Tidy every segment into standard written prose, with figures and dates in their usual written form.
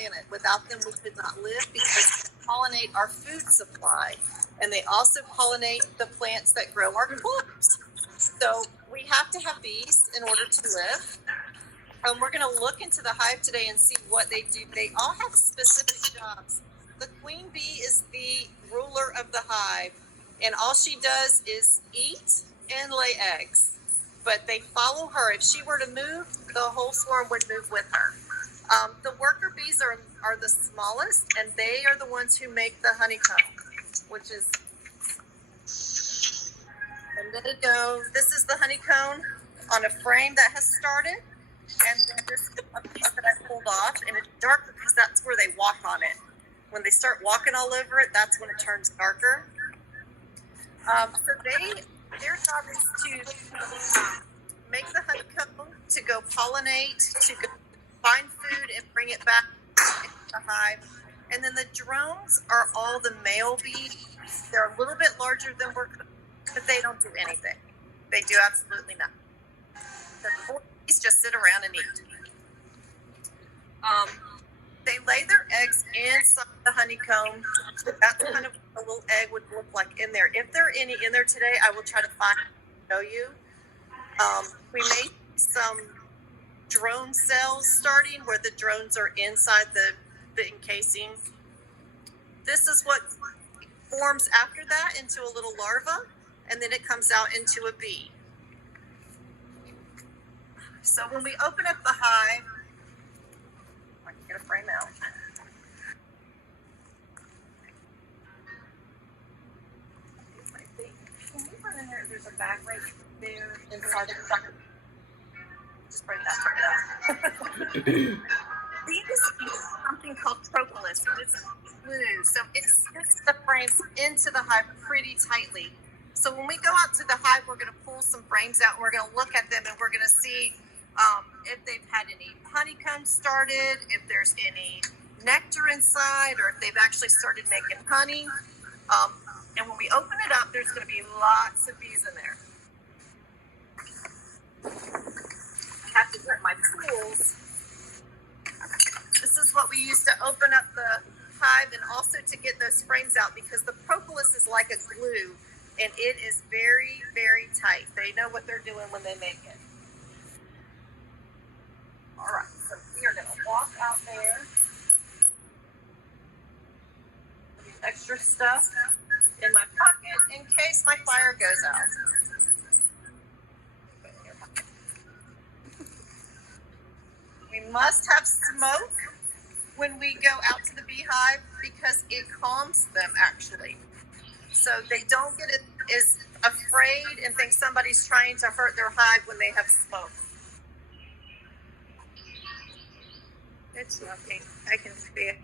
planet. Without them, we could not live because they pollinate our food supply, and they also pollinate the plants that grow our crops. So we have to have bees in order to live. We're going to look into the hive today and see what they do. They all have specific jobs. The queen bee is the ruler of the hive, and all she does is eat and lay eggs. But they follow her. If she were to move, the whole swarm would move with her. The worker bees are the smallest, and they are the ones who make the honeycomb, which is, and there it goes. This is the honeycomb on a frame that has started, and then this is a piece that I pulled off, and it's darker because that's where they walk on it. When they start walking all over it, that's when it turns darker. So their job is to make the honeycomb, to go pollinate, to go find food and bring it back into the hive. And then the drones are all the male bees. They're a little bit larger than workers, but they don't do anything. They do absolutely nothing. The bees just sit around and eat. They lay their eggs inside the honeycomb. That's kind of what a little egg would look like in there. If there are any in there today, I will try to find and show you. We made some drone cells starting where the drones are inside the encasing. This is what forms after that into a little larva, and then it comes out into a bee. So when we open up the hive, I can get a frame out. Can you run in there? There's a bag right there inside the sucker. Just bring that right These use something called propolis. It's glue, so it sticks the frames into the hive pretty tightly. So when we go out to the hive, we're going to pull some frames out and we're going to look at them and we're going to see if they've had any honeycomb started, if there's any nectar inside, or if they've actually started making honey. And when we open it up, there's going to be lots of bees in there. I have to get my tools. This is what we use to open up the hive and also to get those frames out, because the propolis is like a glue and it is very, very tight. They know what they're doing when they make it. All right, so we are going to walk out there. Extra stuff in my pocket in case my fire goes out. We must have smoke when we go out to the beehive because it calms them actually. So they don't get as afraid and think somebody's trying to hurt their hive when they have smoke. It's smoking. I can see it.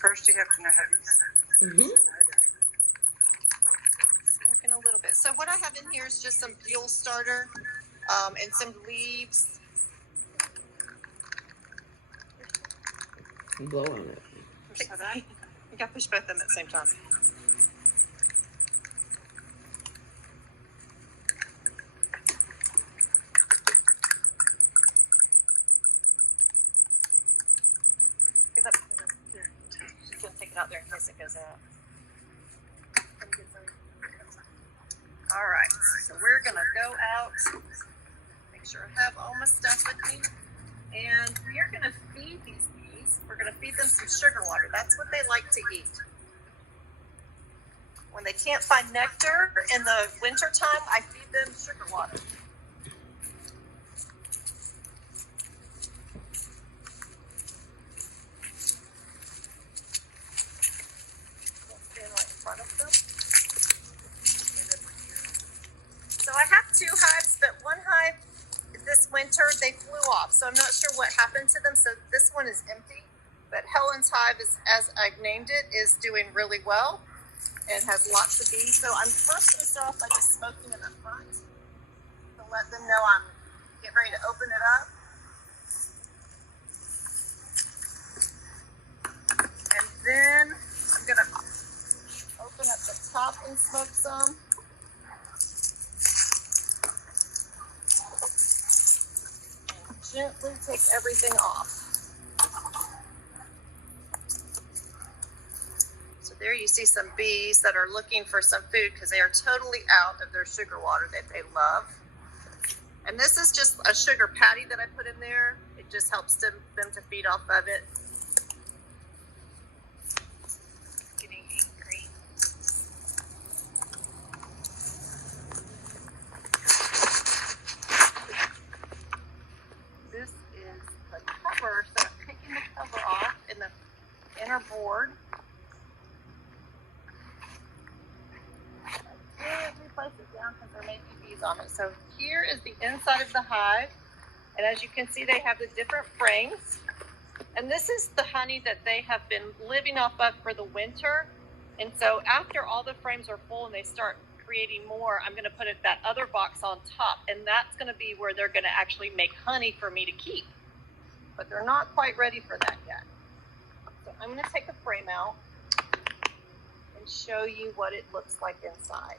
First, you have to know how to use it. Smoking a little bit. So what I have in here is just some fuel starter and some leaves. Blow on it. Push that. You got to push both of them at the same time. Give that here. You can take it out there in case it goes out. All right, so we're gonna go out. Make sure I have all my stuff with me, and we are gonna feed these bees. We're gonna feed them some sugar water. That's what they like to eat. When they can't find nectar in the winter time, I feed them sugar water. Stand right in front of them. So I have two hives, but one hive this winter they flew off, so I'm not sure what happened to them. So this one is empty, but Helen's hive is, as I've named it, is doing really well and has lots of bees. So I'm first going to start off by just smoking in the front to let them know I'm get ready to open it up. And then I'm gonna open up the top and smoke some. And gently take everything off. So there you see some bees that are looking for some food because they are totally out of their sugar water that they love. And this is just a sugar patty that I put in there. It just helps them to feed off of it. Getting angry. This is the cover, so I'm taking the cover off in the inner board. Place it down because there may be bees on it. So here is the inside of the hive, and as you can see, they have the different frames, and this is the honey that they have been living off of for the winter. And so after all the frames are full and they start creating more, I'm going to put that other box on top, and that's going to be where they're going to actually make honey for me to keep, but they're not quite ready for that yet. So I'm going to take a frame out and show you what it looks like inside.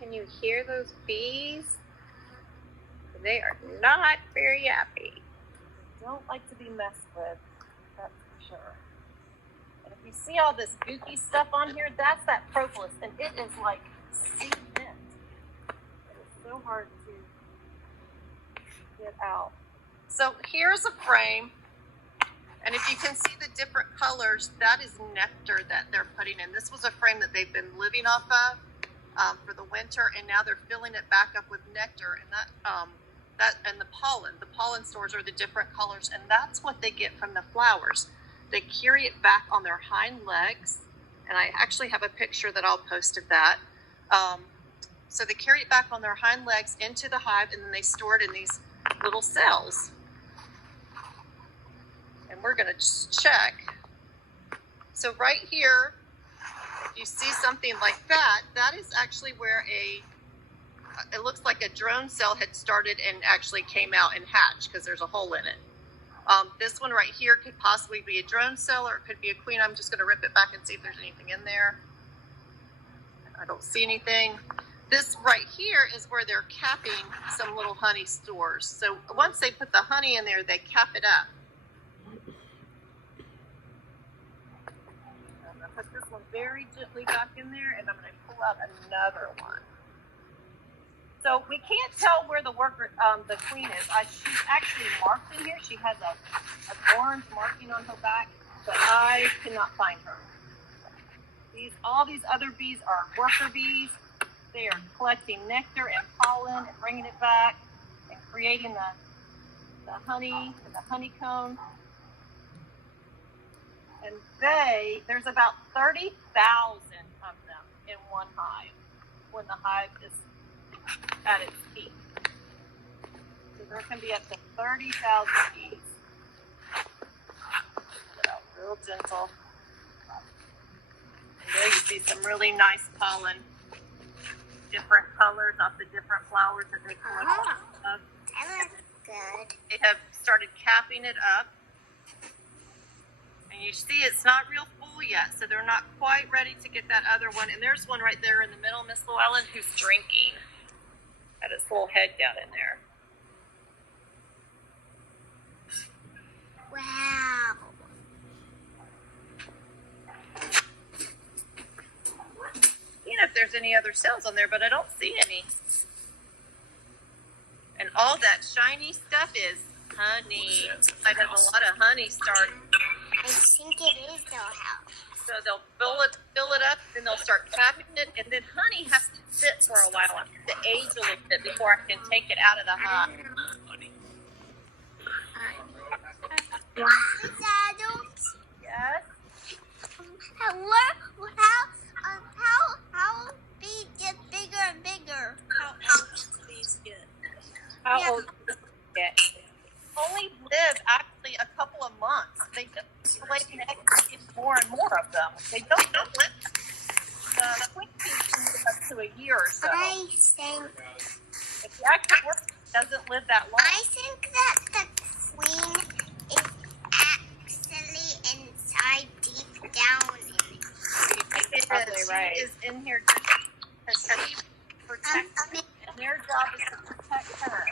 Can you hear those bees? They are not very happy. Don't like to be messed with, that's for sure. And if you see all this gooky stuff on here, that's that propolis, and it is like cement. It is so hard to get out. So here's a frame, and if you can see the different colors, that is nectar that they're putting in. This was a frame that they've been living off of for the winter, and now they're filling it back up with nectar, and that and the pollen. The pollen stores are the different colors, and that's what they get from the flowers. They carry it back on their hind legs, and I actually have a picture that I'll post of that. So they carry it back on their hind legs into the hive, and then they store it in these little cells. And we're going to just check. So right here, if you see something like that, that is actually where it looks like a drone cell had started and actually came out and hatched because there's a hole in it. This one right here could possibly be a drone cell, or it could be a queen. I'm just going to rip it back and see if there's anything in there. I don't see anything. This right here is where they're capping some little honey stores. So once they put the honey in there, they cap it up. I'm going to put this one very gently back in there, and I'm going to pull out another one. So we can't tell where the worker, the queen is. She's actually marked in here. She has a orange marking on her back, but I cannot find her. All these other bees are worker bees. They are collecting nectar and pollen and bringing it back and creating the honey and the honeycomb. And there's about 30,000 of them in one hive when the hive is at its peak. So there can be up to 30,000 bees. Get out real gentle. And there you see some really nice pollen. Different colors off the different flowers that they collect. That looks good. They have started capping it up. And you see it's not real full yet, so they're not quite ready to get that other one. And there's one right there in the middle, Miss Llewellyn, who's drinking. Got his little head down in there. Wow. Seeing if there's any other cells on there, but I don't see any. And all that shiny stuff is honey. I have a lot of honey starting. I think it is their house. So they'll fill it up, and they'll start capping it, and then honey has to sit for a while. I have to age a little bit before I can take it out of the hive. Adults. Yes. How bees get bigger and bigger? How old do these get? How old do these get? Only live actually a couple of months. They just lay eggs and get more and more of them. They don't live. The queen bees can live up so a year or so. I think If the actual worker doesn't live that long. that the queen is actually inside deep down in it. Probably right. She is in here because she protects me, and their job is to protect her.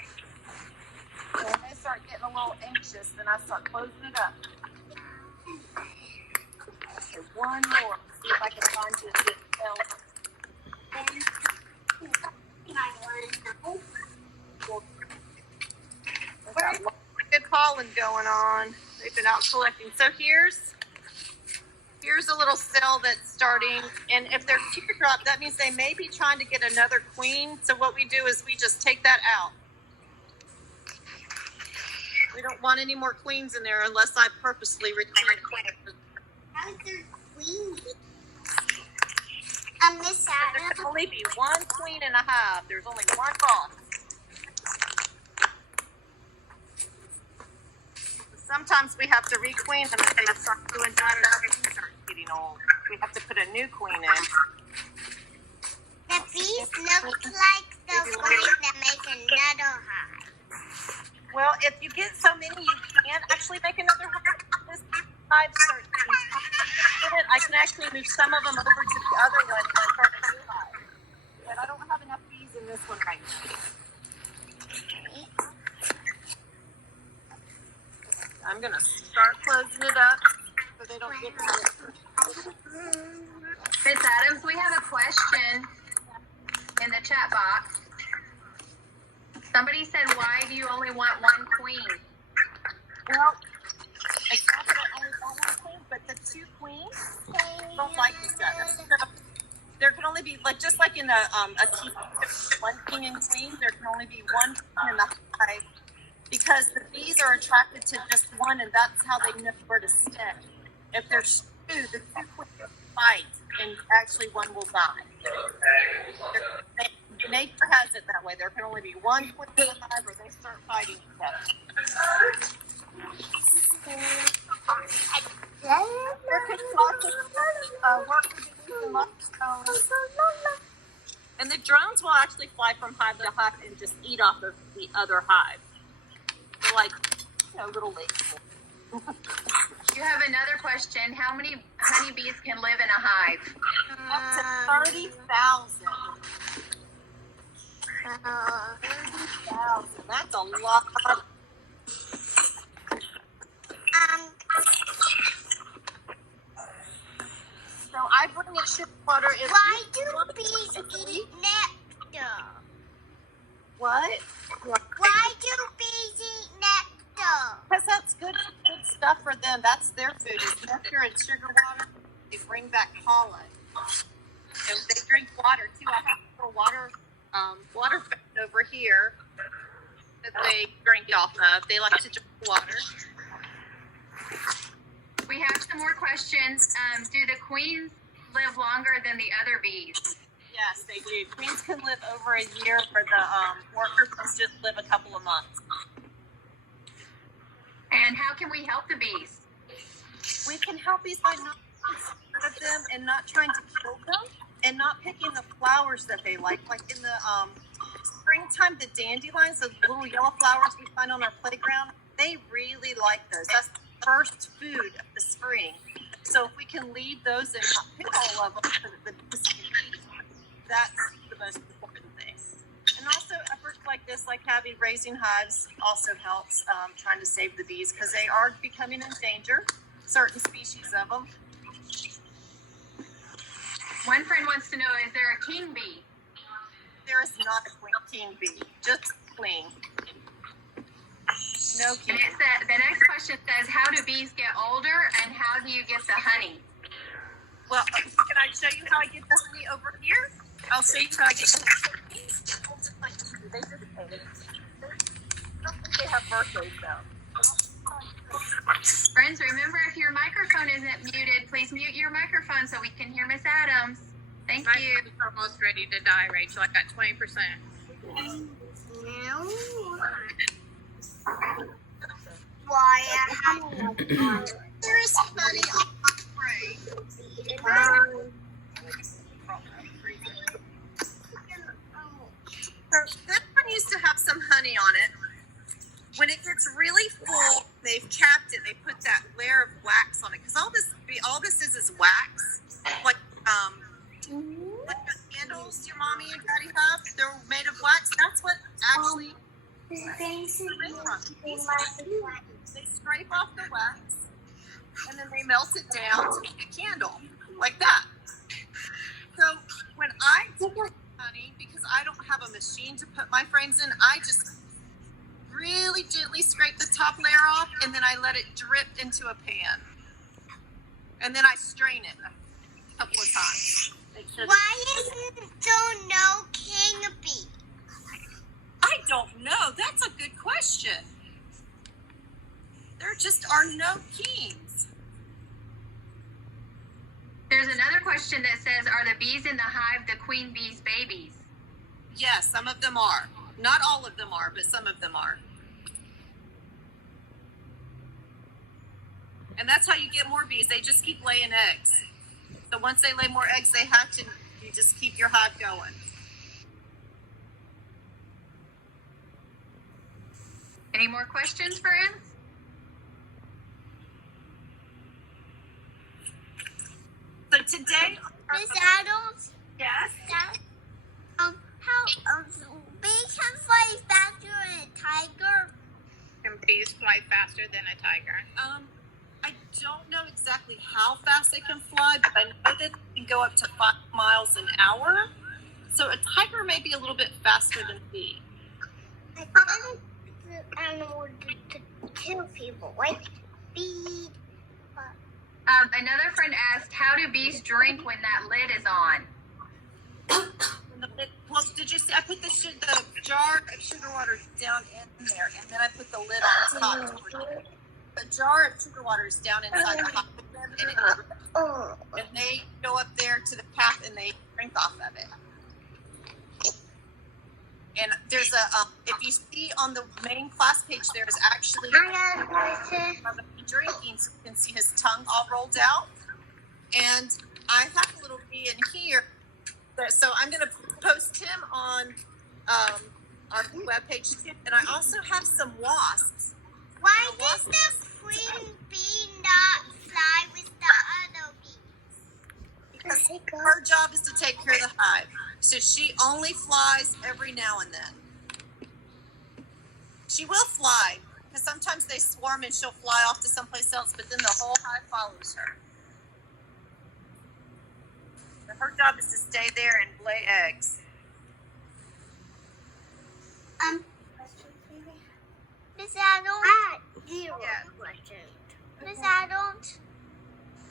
So when they start getting a little anxious, then I start closing it up. Okay, one more. See if I can find you a good cell. Good pollen going on. They've been out collecting. So here's a little cell that's starting, and if they're teardrop, that means they may be trying to get another queen. So what we do is we just take that out. We don't want any more queens in there unless I purposely reclaim queen. How's there queen? Miss There Adam. can only be one queen in a hive. There's only one boss. Sometimes we have to requeen them if they start doing that or everything starts getting old. We have to put a new queen in. The bees look like the ones that make another hive. Well, if you get so many, you can actually make another hive. This hive starts getting I can actually move some of them over to the other one and start a new hive. But I don't have enough bees in this one right now. I'm going to start closing it up so they don't get Miss Adams, we have a question in the chat box. Somebody said, why do you only want one queen? Well, it's not that I only want one queen, but the two queens don't like each other. So there can only be, just like in a team, one king and queen, there can only be one queen in the hive because the bees are attracted to just one, and that's how they know where to stay. If there's two, the two queens fight, and actually one will die. Nature has it that way. There can only be one queen in the hive, or they start fighting each other. There could be lots of worker bees and lots of drones. And the drones will actually fly from hive to hive and just eat off of the other hive. They're like, little ladies. You have another question. How many honeybees can live in a hive? Up to 30,000. 30,000. That's a lot. So I bring in ship water. Why do bees eat nectar? What? Why do bees eat nectar? Because that's good stuff for them. That's their food. It's nectar and sugar water. They bring back pollen. And they drink water too. I have a water fountain over here that they drink off of. They like to drink water. We have some more questions. Do the queens live longer than the other bees? Yes, they do. Queens can live over a year, for the workers can just live a couple of months. And how can we help the bees? We can help these by not hurt them and not trying to kill them and not picking the flowers that they like. Like in the springtime, the dandelions, the little yellow flowers we find on our playground, they really like those. That's the first food of the spring. So if we can leave those and not pick all of them so that the bees can eat, that's the most important thing. And also efforts like this, like raising hives, also helps trying to save the bees because they are becoming endangered, certain species of them. One friend wants to know, is there a king bee? There is not a king bee, just queen. No king. And the next question says, how do bees get older and how do you get the honey? Well, can I show you how I get the honey over here? I'll show you how I get the honey. They just ate. I don't think they have birthdays though. Friends, remember, if your microphone isn't muted, please mute your microphone so we can hear Miss Adams. Thank you. I'm almost ready to die, Rachel. I got 20%. No. Why? There is honey on my tray. is wax, like like the candles your mommy and daddy have. They're made of wax. That's what actually they scrape off the wax and then they melt it down to make a candle like that. So when I do honey, because I don't have a machine to put my frames in, I just really gently scrape the top layer off and then I let it drip into a pan. And then I strain it a couple of times. Why isn't there no king bee? I don't know. That's a good question. There just are no kings. There's another question that says, are the bees in the hive the queen bee's babies? Yes, some of them are. Not all of them are, but some of them are. And that's how you get more bees. They just keep laying eggs. So once they lay more eggs, they hatch and you just keep your hive going. Any more questions, friends? So today, Miss Adams, yes, how bees can fly faster than a tiger? Can bees fly faster than a tiger? I don't know exactly how fast they can fly, but I know that they can go up to 5 miles an hour. So a tiger may be a little bit faster than a bee. I think the animal to kill people, like bees. Another friend asked, how do bees drink when that lid is on? Well, did you see? I put the jar of sugar water down in there, and then I put the lid on top. The jar of sugar water is down inside the top of them, and they go up there to the cap and they drink off of it. And there's if you see on the main class page, there's actually drinking, so you can see his tongue all rolled out. And I have a little bee in here, so I'm going to post him on our webpage too. And I also have some wasps. Why does the queen bee not fly with the other bees? Because her job is to take care of the hive. So she only flies every now and then. She will fly, because sometimes they swarm and she'll fly off to someplace else, but then the whole hive follows her. But her job is to stay there and lay eggs. Miss Adams? Yeah. Miss Adams?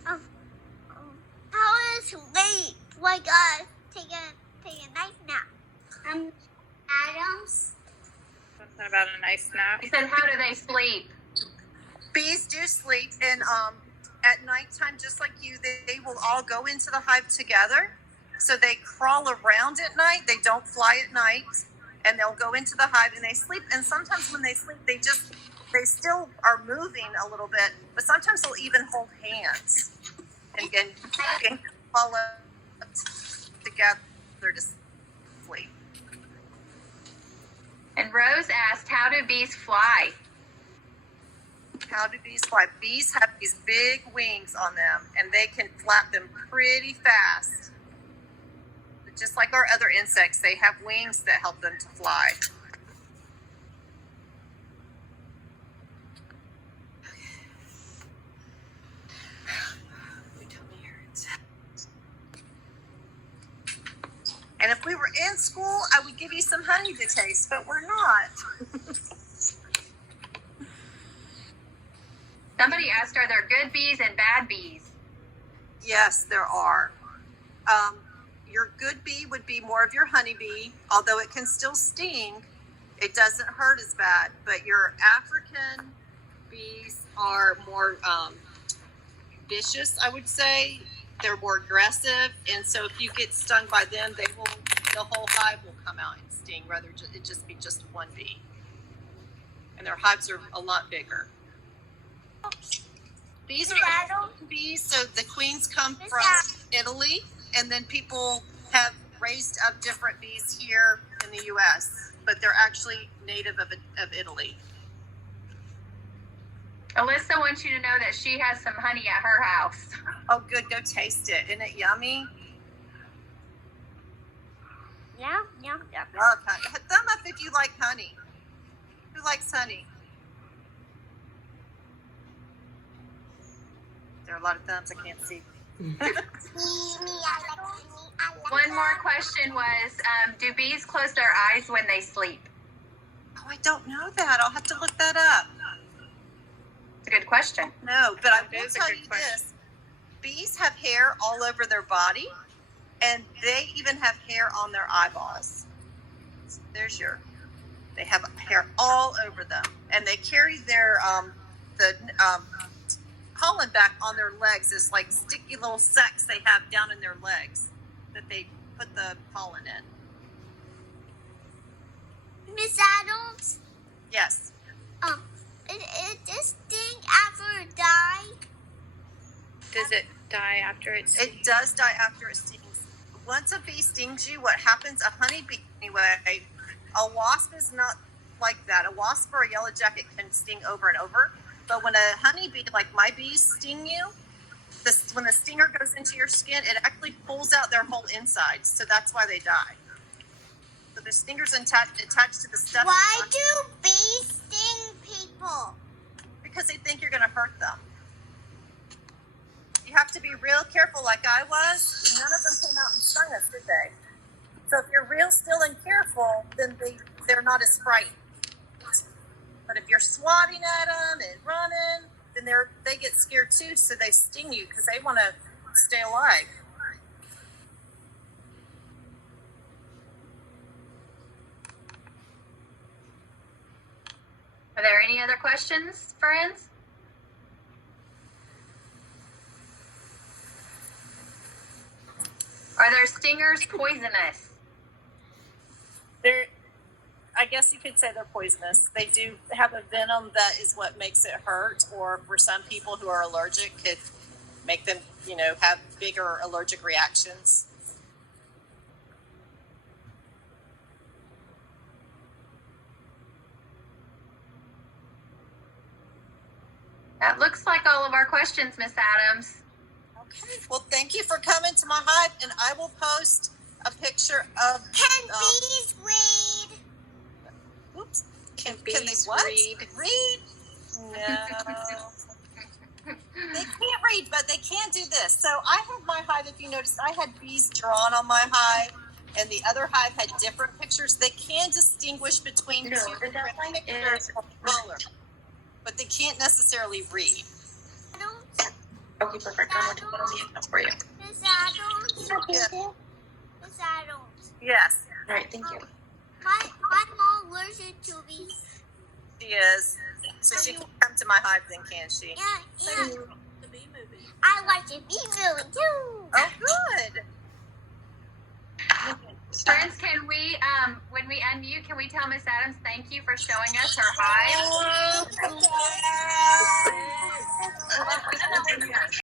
How is sleep? Like take a nice nap. Adams? Something about a nice nap. He said, how do they sleep? Bees do sleep, and at nighttime, just like you, they will all go into the hive together. So they crawl around at night. They don't fly at night, and they'll go into the hive and they sleep. And sometimes when they sleep, they still are moving a little bit, but sometimes they'll even hold hands and fall up together to sleep. And Rose asked, how do bees fly? How do bees fly? Bees have these big wings on them, and they can flap them pretty fast. Just like our other insects, they have wings that help them to fly. And if we were in school, I would give you some honey to taste, but we're not. Somebody asked, are there good bees and bad bees? Yes, there are. Your good bee would be more of your honeybee, although it can still sting. It doesn't hurt as bad. But your African bees are more vicious, I would say. They're more aggressive, and so if you get stung by them, the whole hive will come out and sting, rather it just be just one bee. And their hives are a lot bigger. Bees are bees, so the queens come from Italy, and then people have raised up different bees here in the U.S., but they're actually native of Italy. Alyssa wants you to know that she has some honey at her house. Oh, good. Go taste it. Isn't it yummy? Yum, yum, yum. Love honey. Thumb up if you like honey. Who likes honey? There are a lot of thumbs I can't see. Me, I like honey. I like One more question was, do bees close their eyes when they sleep? Oh, I don't know that. I'll have to look that up. It's a good question. No, but I That will is a tell good you question. this. Bees have hair all over their body, and they even have hair on their eyeballs. There's your, they have hair all over them, and they carry their, pollen back on their legs as like sticky little sacs they have down in their legs that they put the pollen in. Miss Adams, Yes. is this thing ever die? Does it die after it's? It does die after it stings. Once a bee stings you, what happens, a honeybee anyway, a wasp is not like that. A wasp or a yellow jacket can sting over and over. But when a honeybee, like my bees, sting you, when the stinger goes into your skin, it actually pulls out their whole inside. So that's why they die. So the stinger's attached to the stuff. Why do bees sting people? Because they think you're going to hurt them. You have to be real careful like I was. None of them came out and stung us, did they? So if you're real still and careful, then they're not as frightened. But if you're swatting at them and running, then they get scared too, so they sting you because they want to stay alive. Are there any other questions, friends? Are their stingers poisonous? I guess you could say they're poisonous. They do have a venom that is what makes it hurt, or for some people who are allergic, could make them, have bigger allergic reactions. That looks like all of our questions, Miss Adams. Okay. Well, thank you for coming to my hive, and I will post a picture of. Can bees read? Oops. Can they bees what? read? Read? No. They can't read, but they can do this. So I have my hive, if you noticed, I had bees drawn on my hive, and the other hive had different pictures. They can distinguish between two different pictures of color, but they can't necessarily read. Adams? Okay, perfect. I'm going to put on the account for you. Miss Adams? Yeah. Miss Adams? Yes, All right, thank you. My mom allergic to bees. she is. So she can come to my hive then, can she? Yeah. The bee movie. I watch a bee movie too. Oh, good. Friends, can we, when we unmute, can we tell Miss Adams thank you for showing us her hive? Thank you.